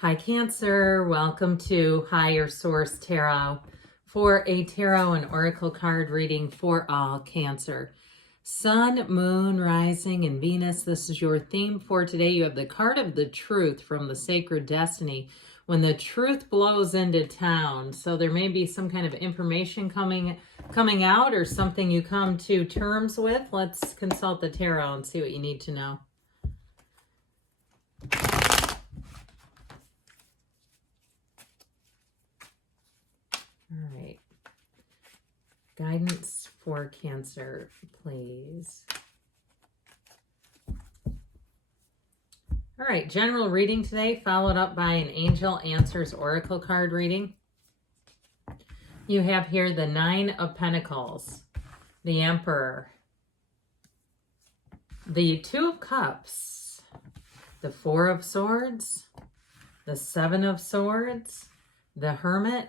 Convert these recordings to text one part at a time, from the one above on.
Hi Cancer, welcome to Higher Source Tarot for a tarot and oracle card reading for all Cancer. Sun, Moon, Rising, and Venus, this is your theme for today. You have the card of the truth from the Sacred Destiny. When the truth blows into town, so there may be some kind of information coming out or something you come to terms with. Let's consult the tarot and see what you need to know. All right. Guidance for Cancer, please. All right, general reading today, followed up by an Angel Answers Oracle card reading. You have here the Nine of Pentacles, the Emperor, the Two of Cups, the Four of Swords, the Seven of Swords, the Hermit,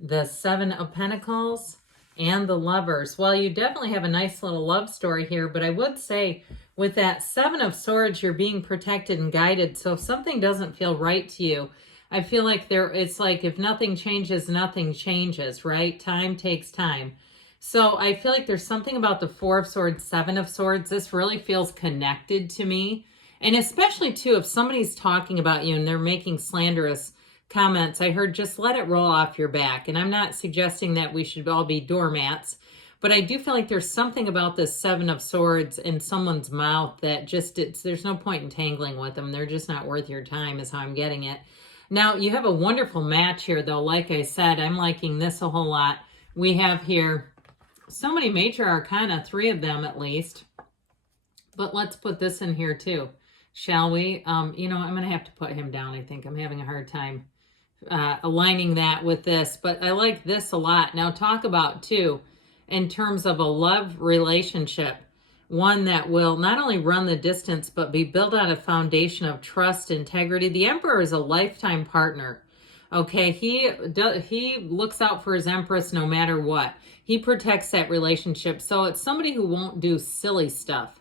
the Seven of Pentacles, and the Lovers. Well, you definitely have a nice little love story here, but I would say with that Seven of Swords, you're being protected and guided. So if something doesn't feel right to you, I feel like it's like if nothing changes, nothing changes, right? Time takes time. So I feel like there's something about the Four of Swords, Seven of Swords. This really feels connected to me. And especially too, if somebody's talking about you and they're making slanderous comments, I heard just let it roll off your back. And I'm not suggesting that we should all be doormats, but I do feel like there's something about this Seven of Swords in someone's mouth that just, there's no point in tangling with them. They're just not worth your time is how I'm getting it. Now, you have a wonderful match here, though. Like I said, I'm liking this a whole lot. We have here so many major arcana, 3 of them at least. But let's put this in here too, shall we? You know, I'm going to have to put him down, I think. I'm having a hard time aligning that with this, but I like this a lot. Now talk about too, in terms of a love relationship, one that will not only run the distance, but be built on a foundation of trust, integrity. The Emperor is a lifetime partner. Okay, he looks out for his Empress no matter what. He protects that relationship. So it's somebody who won't do silly stuff.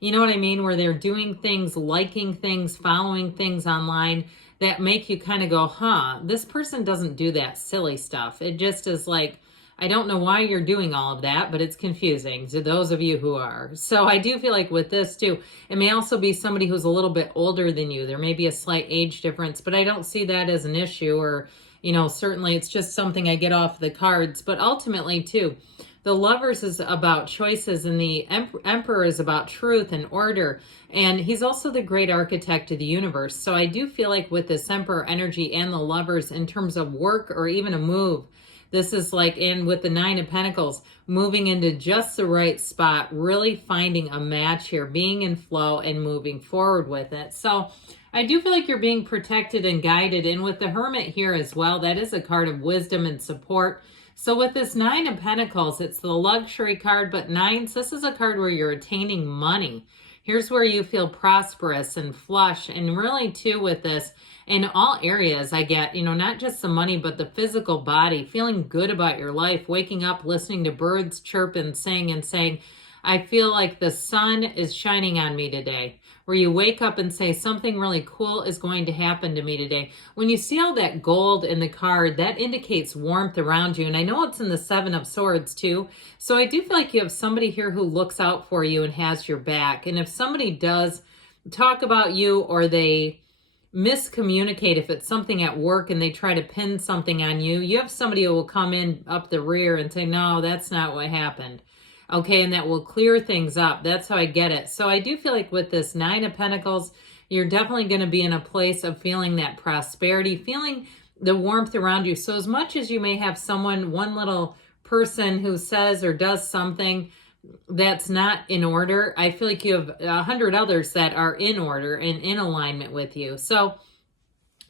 You know what I mean? Where they're doing things, liking things, following things online that make you kind of go, huh, this person doesn't do that silly stuff. It just is like, I don't know why you're doing all of that, but it's confusing to those of you who are. So I do feel like with this too, it may also be somebody who's a little bit older than you. There may be a slight age difference, but I don't see that as an issue, or, you know, certainly it's just something I get off the cards. But ultimately too, the Lovers is about choices, and the Emperor is about truth and order. And he's also the great architect of the universe. So I do feel like with this Emperor energy and the Lovers, in terms of work or even a move, this is like, and with the Nine of Pentacles, moving into just the right spot, really finding a match here, being in flow and moving forward with it. So I do feel like you're being protected and guided. And with the Hermit here as well, that is a card of wisdom and support. So with this Nine of Pentacles, it's the luxury card, but nines, this is a card where you're attaining money. Here's where you feel prosperous and flush. And really too with this, in all areas I get, you know, not just the money, but the physical body, feeling good about your life, waking up, listening to birds chirp and saying, I feel like the sun is shining on me today. Where you wake up and say, something really cool is going to happen to me today. When you see all that gold in the card, that indicates warmth around you. And I know it's in the Seven of Swords too. So I do feel like you have somebody here who looks out for you and has your back. And if somebody does talk about you, or they miscommunicate, if it's something at work and they try to pin something on you, you have somebody who will come in up the rear and say, no, that's not what happened. Okay, and that will clear things up. That's how I get it. So I do feel like with this Nine of Pentacles, you're definitely going to be in a place of feeling that prosperity, feeling the warmth around you. So as much as you may have someone, one little person who says or does something that's not in order, I feel like you have 100 others that are in order and in alignment with you. So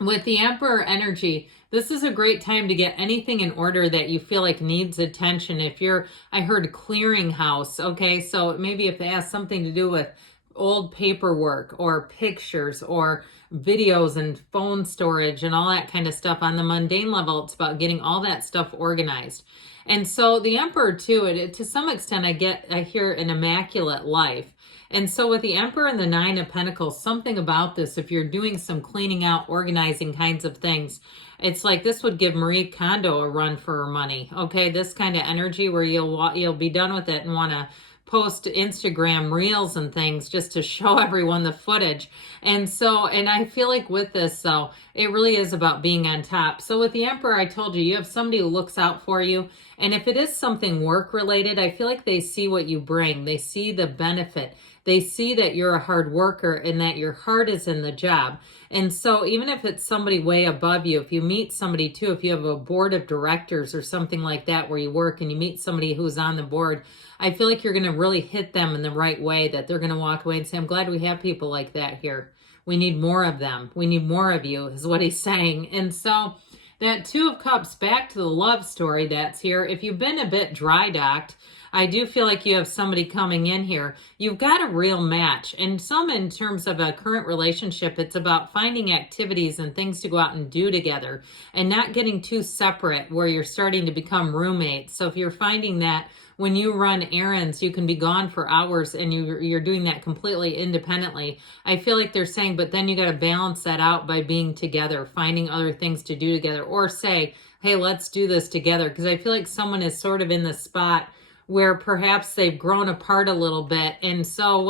with the Emperor energy, this is a great time to get anything in order that you feel like needs attention. If you're, I heard clearinghouse, okay, so maybe if it has something to do with old paperwork or pictures or videos and phone storage and all that kind of stuff, on the mundane level, it's about getting all that stuff organized. And so the Emperor too, to some extent, I hear an immaculate life. And so with the Emperor and the Nine of Pentacles, something about this, if you're doing some cleaning out, organizing kinds of things, it's like this would give Marie Kondo a run for her money. Okay, this kind of energy where you'll be done with it and want to post Instagram reels and things just to show everyone the footage. And so, and I feel like with this, though, it really is about being on top. So with the Emperor, I told you, you have somebody who looks out for you. And if it is something work related, I feel like they see what you bring. They see the benefit. They see that you're a hard worker and that your heart is in the job. And so even if it's somebody way above you, if you meet somebody too, if you have a board of directors or something like that where you work and you meet somebody who's on the board, I feel like you're going to really hit them in the right way, that they're going to walk away and say, I'm glad we have people like that here. We need more of them. We need more of you, is what he's saying. And so that Two of Cups, back to the love story that's here. If you've been a bit dry docked, I do feel like you have somebody coming in here. You've got a real match. And some in terms of a current relationship, it's about finding activities and things to go out and do together and not getting too separate where you're starting to become roommates. So if you're finding that when you run errands, you can be gone for hours and you're doing that completely independently, I feel like they're saying, but then you got to balance that out by being together, finding other things to do together, or say, hey, let's do this together. Because I feel like someone is sort of in the spot where perhaps they've grown apart a little bit. And so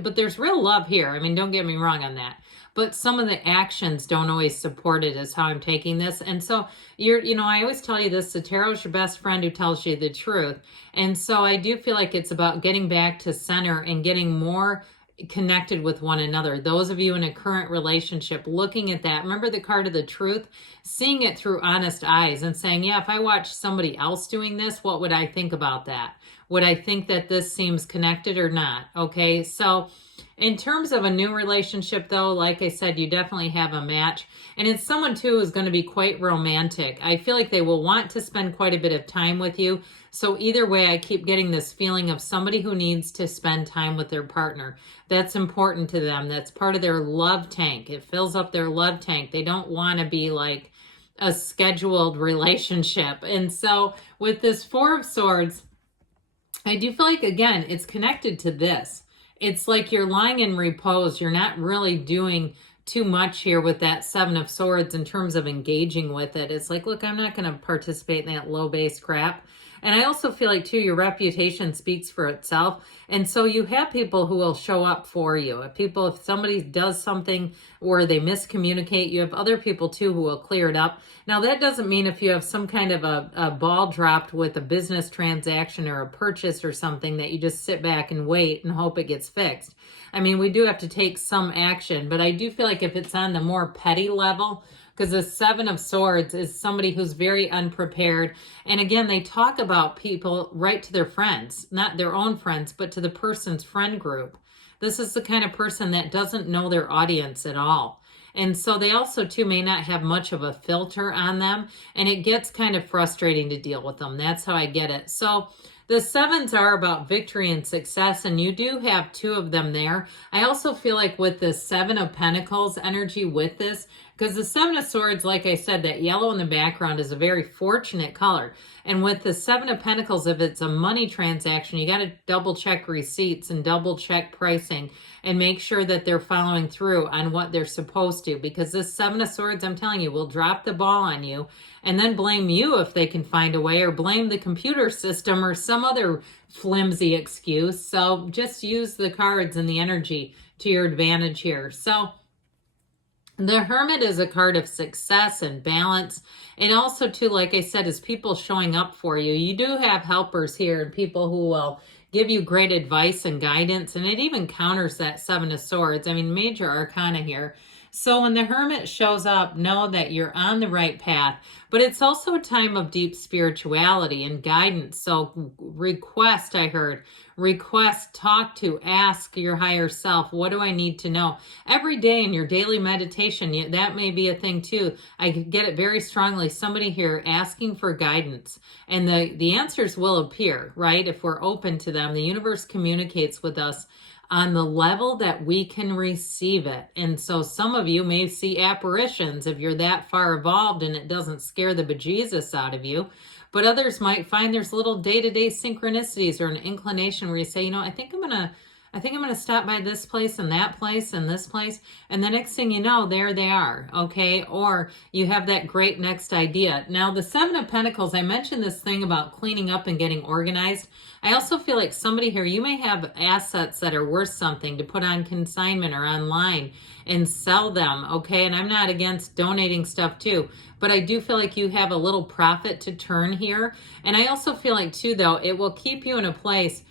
but there's real love here. I mean, don't get me wrong on that. But some of the actions don't always support it, is how I'm taking this. And so I always tell you this, the tarot is your best friend who tells you the truth. And so I do feel like it's about getting back to center and getting more connected with one another. Those of you in a current relationship, looking at that, remember the card of the truth, seeing it through honest eyes and saying, yeah, if I watch somebody else doing this, what would I think about that? Would I think that this seems connected or not? Okay, so in terms of a new relationship, though, like I said, you definitely have a match. And it's someone, too, who's going to be quite romantic. I feel like they will want to spend quite a bit of time with you. So either way, I keep getting this feeling of somebody who needs to spend time with their partner. That's important to them. That's part of their love tank. It fills up their love tank. They don't want to be like a scheduled relationship. And so with this Four of Swords, I do feel like, again, it's connected to this. It's like you're lying in repose. You're not really doing too much here with that Seven of Swords in terms of engaging with it. It's like, look, I'm not going to participate in that low base crap. And I also feel like, too, your reputation speaks for itself. And so you have people who will show up for you. If somebody does something or they miscommunicate, you have other people, too, who will clear it up. Now, that doesn't mean if you have some kind of a ball dropped with a business transaction or a purchase or something that you just sit back and wait and hope it gets fixed. I mean, we do have to take some action, but I do feel like if it's on the more petty level, because the Seven of Swords is somebody who's very unprepared. And again, they talk about people right to their friends, not their own friends, but to the person's friend group. This is the kind of person that doesn't know their audience at all. And so they also, too, may not have much of a filter on them. And it gets kind of frustrating to deal with them. That's how I get it. So the sevens are about victory and success, and you do have two of them there. I also feel like with the Seven of Pentacles energy with this, because the Seven of Swords, like I said, that yellow in the background is a very fortunate color. And with the Seven of Pentacles, if it's a money transaction, you got to double check receipts and double check pricing and make sure that they're following through on what they're supposed to. Because this Seven of Swords, I'm telling you, will drop the ball on you and then blame you if they can find a way, or blame the computer system or some other flimsy excuse. So just use the cards and the energy to your advantage here. So the Hermit is a card of success and balance. And also, too, like I said, is people showing up for you. You do have helpers here and people who will give you great advice and guidance. And it even counters that Seven of Swords. I mean, major arcana here. So when the Hermit shows up, know that you're on the right path. But it's also a time of deep spirituality and guidance. So request, I heard. Request, talk to, ask your higher self, what do I need to know? Every day in your daily meditation, that may be a thing too. I get it very strongly. Somebody here asking for guidance. And the answers will appear, right? If we're open to them. The universe communicates with us on the level that we can receive it. And so some of you may see apparitions if you're that far evolved and it doesn't scare the bejesus out of you. But others might find there's little day-to-day synchronicities or an inclination where you say, I think I'm I think I'm going to stop by this place and that place and this place. And the next thing you know, there they are. Okay. Or you have that great next idea. Now, the Seven of Pentacles, I mentioned this thing about cleaning up and getting organized. I also feel like somebody here, you may have assets that are worth something to put on consignment or online and sell them. Okay. And I'm not against donating stuff too, but I do feel like you have a little profit to turn here. And I also feel like too, though, it will keep you in a place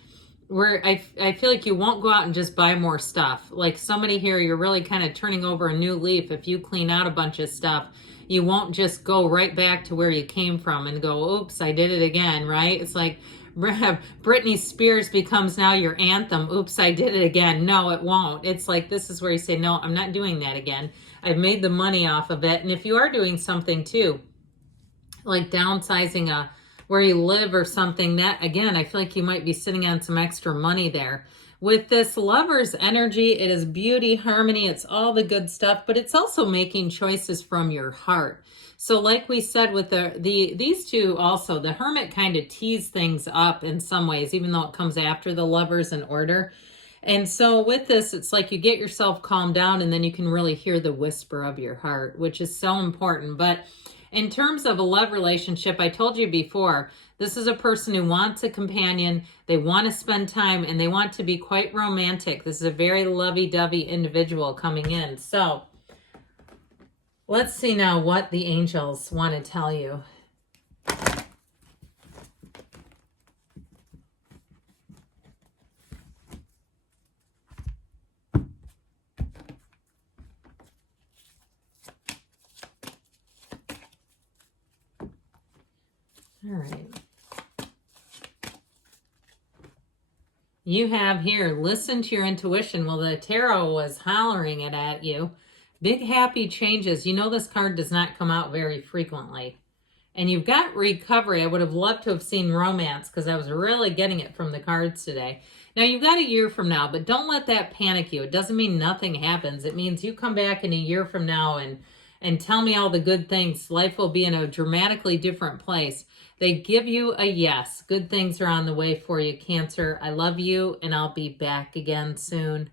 where I feel like you won't go out and just buy more stuff. Like somebody here, you're really kind of turning over a new leaf. If you clean out a bunch of stuff, you won't just go right back to where you came from and go, oops, I did it again, right? It's like Britney Spears becomes now your anthem. Oops, I did it again. No, it won't. It's like, this is where you say, no, I'm not doing that again. I've made the money off of it. And if you are doing something too, like downsizing where you live or something, that again, I feel like you might be sitting on some extra money there. With this Lover's energy, it is beauty, harmony, it's all the good stuff, but it's also making choices from your heart. So like we said with these two also, the Hermit kind of tees things up in some ways, even though it comes after the Lovers in order. And so with this, it's like you get yourself calmed down and then you can really hear the whisper of your heart, which is so important. But in terms of a love relationship, I told you before, this is a person who wants a companion. They want to spend time and they want to be quite romantic. This is a very lovey-dovey individual coming in. So let's see now what the angels want to tell you. All right. You have here, listen to your intuition. Well, the tarot was hollering it at you. Big happy changes. You know this card does not come out very frequently. And you've got recovery. I would have loved to have seen romance because I was really getting it from the cards today. Now, you've got a year from now, but don't let that panic you. It doesn't mean nothing happens. It means you come back in a year from now and tell me all the good things. Life will be in a dramatically different place. They give you a yes. Good things are on the way for you, Cancer. I love you, and I'll be back again soon.